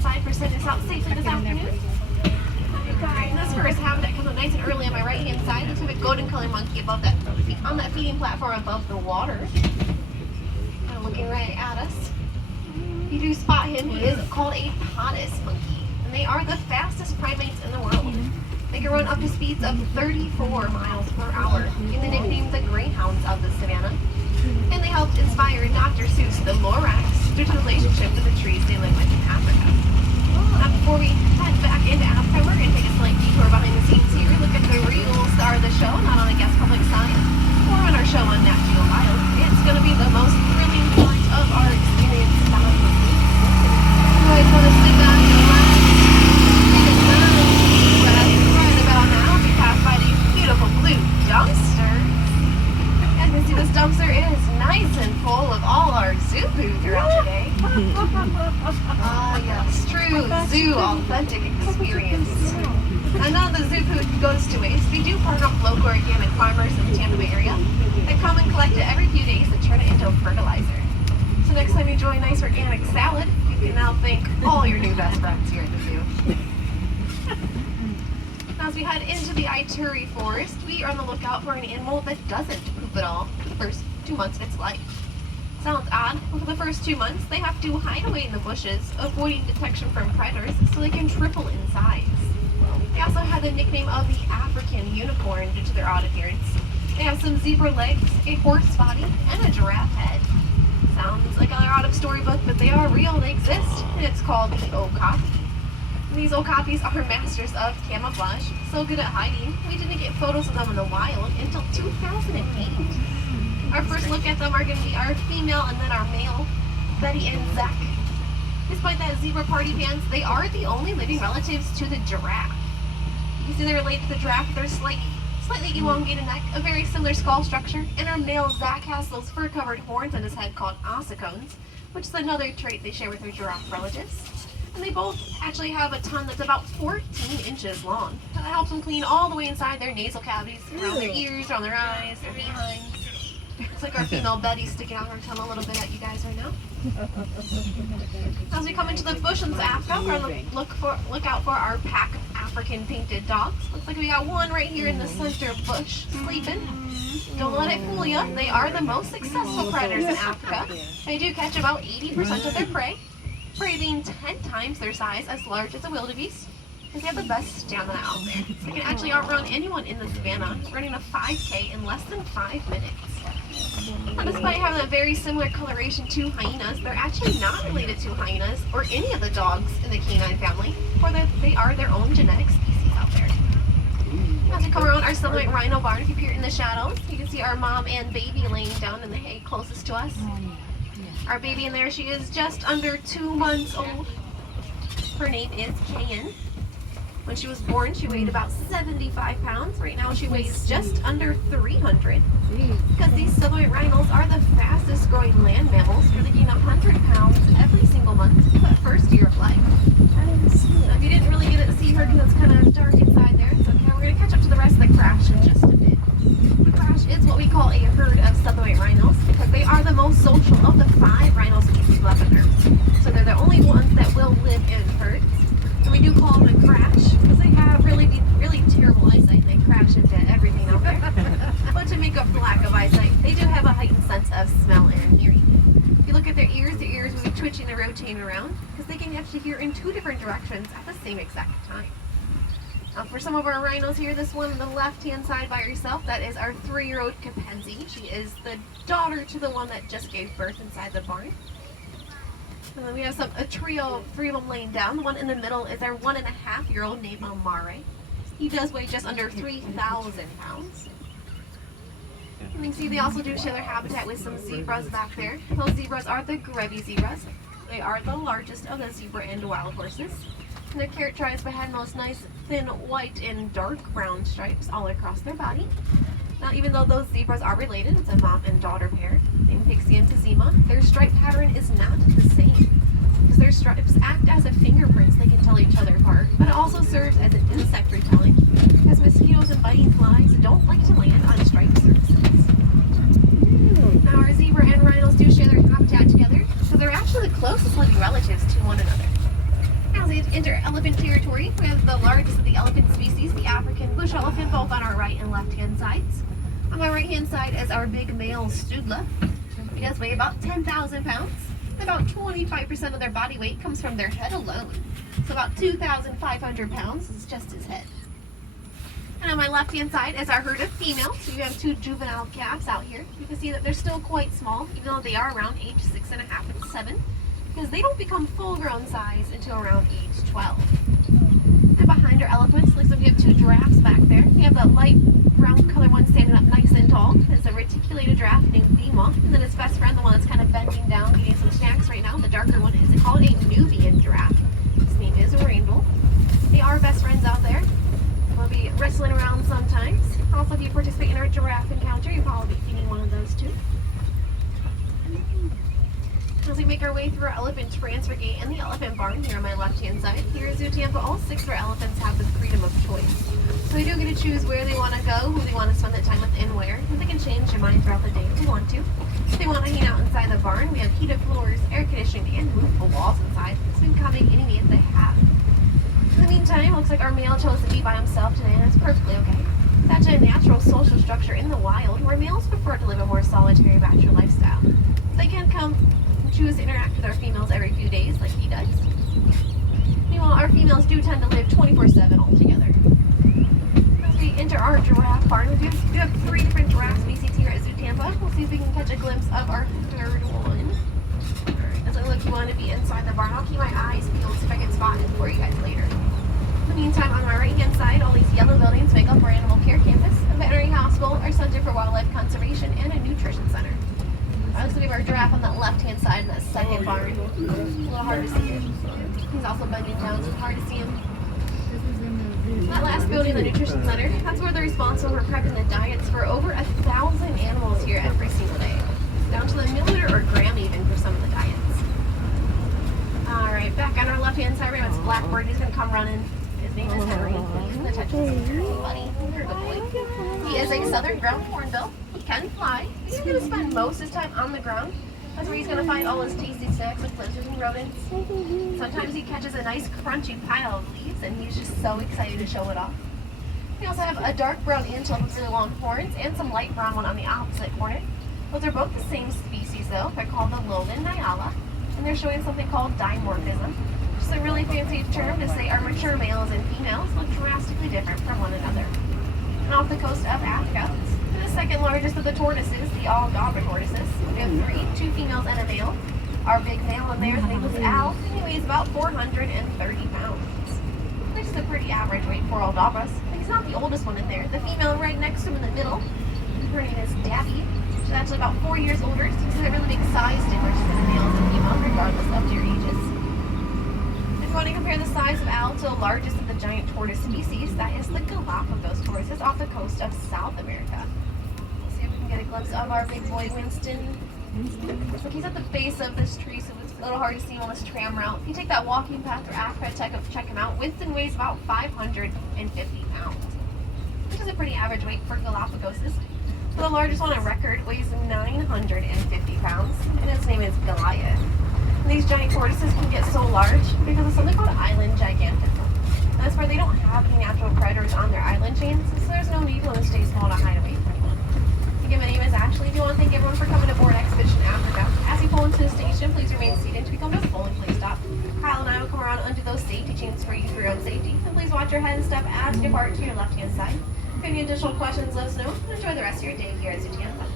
inside for sending us out safely this afternoon. And this first habitat comes up nice and early on my right hand side. Let's have a golden color monkey above that, on that feeding platform above the water. Kind of looking right at us. If you do spot him, he is called a Taurus monkey. And they are the fastest primates in the world. They can run up to speeds of 34 miles per hour, and they nicknamed the greyhounds of the savannah. And they helped inspire Dr. Seuss the Lorax due to the relationship with the trees they live with in Africa. Now before we head back into Africa, we're going to take a slight detour behind the scenes here. Look at the real star of the show, not on a guest public science or on our show on Nat Geo Wild. It's going to be the most thrilling part of our experience down the sea. You guys want to sit back and relax? Right about now, we pass by these beautiful blue dumpsters. As you can see, this dumpster is nice and full of all our zoo food throughout the day. Ah, yes, true zoo authentic experience. And none of the zoo food goes to waste. We do partner up local organic farmers in the Tampa Bay area that come and collect it every few days and turn it into fertilizer. So next time you enjoy a nice organic salad, you can now thank all your new best friends here at the zoo. Now as we head into the Ituri forest, we are on the lookout for an animal that doesn't poop at all for the first 2 months of its life. Sounds odd, but for the first 2 months, they have to hide away in the bushes, avoiding detection from predators so they can triple in size. They also have the nickname of the African unicorn due to their odd appearance. They have some zebra legs, a horse body, and a giraffe head. Sounds like they're out of storybook, but they are real, they exist, and it's called the okapi. These okapis are masters of camouflage, so good at hiding. We didn't get photos of them in the wild until 2008. Our first look at them are going to be our female and then our male, Betty and Zach. Despite that zebra party pants, they are the only living relatives to the giraffe. You can see they're related to the giraffe with their slightly elongated neck, a very similar skull structure, and our male Zach has those fur-covered horns on his head called ossicones, which is another trait they share with their giraffe relatives. And they both actually have a tongue that's about 14 inches long. That helps them clean all the way inside their nasal cavities, around their ears, around their eyes, their behinds. Looks like our female Betty's sticking out her tongue a little bit at you guys right now. As we come into the bushlands of Africa, we're on the lookout for our pack of African painted dogs. Looks like we got one right here in the center bush, sleeping. Don't let it fool you. They are the most successful predators in Africa. They do catch about 80% of their prey being 10 times their size, as large as a wildebeest. Because they have the best stamina out there. They can actually outrun anyone in the savannah, running a 5K in less than 5 minutes. Now, despite having a very similar coloration to hyenas, they're actually not related to hyenas or any of the dogs in the canine family, for they are their own genetic species out there. As we come around our sunlight rhino barn, if you peer in the shadows, you can see our mom and baby laying down in the hay closest to us. Our baby in there, she is just under 2 months old. Her name is Kayan. When she was born, she weighed about 75 pounds. Right now, she weighs just under 300. Because these silhouette rhinos are the fastest growing land mammals. They're gain 100 pounds every single month for the first year of life. Now, if you didn't really get to see her because it's kind of dark inside there, it's okay. We're going to catch up to the rest of the crash in just a bit. The crash is what we call a herd of silhouette rhinos because they are the most social of the 5 rhino species left on Earth. So they're the only ones that will live in herds. And we do call them a crash because they have really terrible eyesight. They crash into everything out there. But to make up for lack of eyesight, they do have a heightened sense of smell and hearing. If you look at their ears will be twitching and rotating around because they can actually hear in 2 different directions at the same exact time. Now for some of our rhinos here, this one on the left-hand side by herself, that is our 3-year-old Capenzi. She is the daughter to the one that just gave birth inside the barn. And then we have a trio of 3 of them laying down. The one in the middle is our 1.5-year-old named Amare. He does weigh just under 3,000 pounds. And you can see they also do share their habitat with some zebras back there. Those zebras are the Grevy's zebras. They are the largest of the zebra and wild horses. And they're characterized by having those nice thin white and dark brown stripes all across their body. Now, even though those zebras are related, it's a mom and daughter pair, named Pixie and Tazima, their stripe pattern is not the same. Because their stripes act as a fingerprints they can tell each other apart, but it also serves as an insect repelling, because mosquitoes and biting flies don't like to land on striped surfaces. Now, our zebra and rhinos do share their habitat together, so they're actually the closest living relatives to one another. Now as we enter elephant territory, we have the largest of the elephant species, the African bush elephant, both on our right and left hand sides. On my right hand side is our big male studla. He does weigh about 10,000 pounds. About 25% of their body weight comes from their head alone. So about 2,500 pounds is just his head. And on my left hand side is our herd of females. So you have two juvenile calves out here. You can see that they're still quite small, even though they are around age 6.5 and 7, because they don't become full grown size until around age 12. And behind our elephants, looks like we have two giraffes back there. We have the light brown color one standing up nice and tall. It's a reticulated giraffe named Thema. And then his best friend, the one that's kind of bending down, eating some snacks right now, the darker one, is called a Nubian giraffe. His name is Rainbow. They are best friends out there. We'll be wrestling around sometimes. Also, if you participate in our giraffe encounter, you'll probably be feeding one of those too. As we make our way through our elephant transfer gate and the elephant barn here on my left hand side, here at Zoo Tampa, all 6 of our elephants have the freedom of choice. So they do get to choose where they want to go, who they want to spend the time with, and where. And they can change their mind throughout the day if they want to. If they want to hang out inside the barn, we have heated floors, air conditioning, and movable walls inside, so we can accommodate any needs they have. In the meantime, looks like our male chose to be by himself today, and that's perfectly okay. That's a natural social structure in the wild where males prefer to live a more solitary bachelor lifestyle. They can come and choose to interact with our females every few days like he does. Meanwhile, our females do tend to live 24/7 altogether. As we enter our giraffe barn, we do have 3 different giraffe species here at Zoo Tampa. We'll see if we can catch a glimpse of our third one. Alright, doesn't look you want to be inside the barn. I'll keep my eyes peeled so I can spot him for you guys later. In the meantime, on my right hand side, all these yellow buildings make up our animal care campus, a veterinary hospital, our Center for Wildlife Conservation, and a nutrition center. Looks like we have our giraffe on that left hand side in that second barn. A little hard to see him. He's also bending down, so it's hard to see him. That last building, the nutrition center, that's where they're responsible for prepping the diets for over 1,000 animals here every single day. Down to the milliliter or gram even for some of the diets. Alright, back on our left hand side, we have this blackbird. He's going to come running. His name is Henry. He's going to touch his buddy. You're a good boy. He is a southern ground hornbill. He can fly. He's going to spend most of his time on the ground. That's where he's going to find all his tasty snacks like lizards and rodents. Sometimes he catches a nice crunchy pile of leaves and he's just so excited to show it off. We also have a dark brown antelope with really long horns and some light brown one on the opposite corner. Those are both the same species though. They're called the lowland Nyala, and they're showing something called dimorphism, which is a really fancy term to say our mature males and females look drastically different from one another. And off the coast of Africa, the second largest of the tortoises, the Aldabra tortoises. We have 3, 2 females and a male. Our big male in there, his name is Al, and he weighs about 430 pounds. Which is a pretty average weight for Aldabras. He's not the oldest one in there. The female right next to him in the middle, her name is Daffy. She's actually about 4 years older, so you see a really big size difference between the males and females, regardless of their ages. If you want to compare the size of Al to the largest of the giant tortoise species, that is the Galapagos tortoises off the coast of South America. Get a glimpse of our big boy Winston. Looks like he's at the base of this tree, so it's a little hard to see him on this tram route. If you take that walking path through Africa to check him out, Winston weighs about 550 pounds, which is a pretty average weight for Galapagoses. So the largest one on record weighs 950 pounds, and his name is Goliath. And these giant tortoises can get so large because of something called island gigantism. And that's where they don't have any natural predators on their island chains, so there's no need for them to stay small to hide away from anyone. Again, my name is Ashley. I do want to thank everyone for coming aboard Expedition Africa. As you pull into the station, please remain seated until we come to a polling place stop. Kyle and I will come around undo those safety chains for you for your own safety. And please watch your head and step as you depart to your left-hand side. If you have any additional questions, let us know. Enjoy the rest of your day here at Zoo Tampa.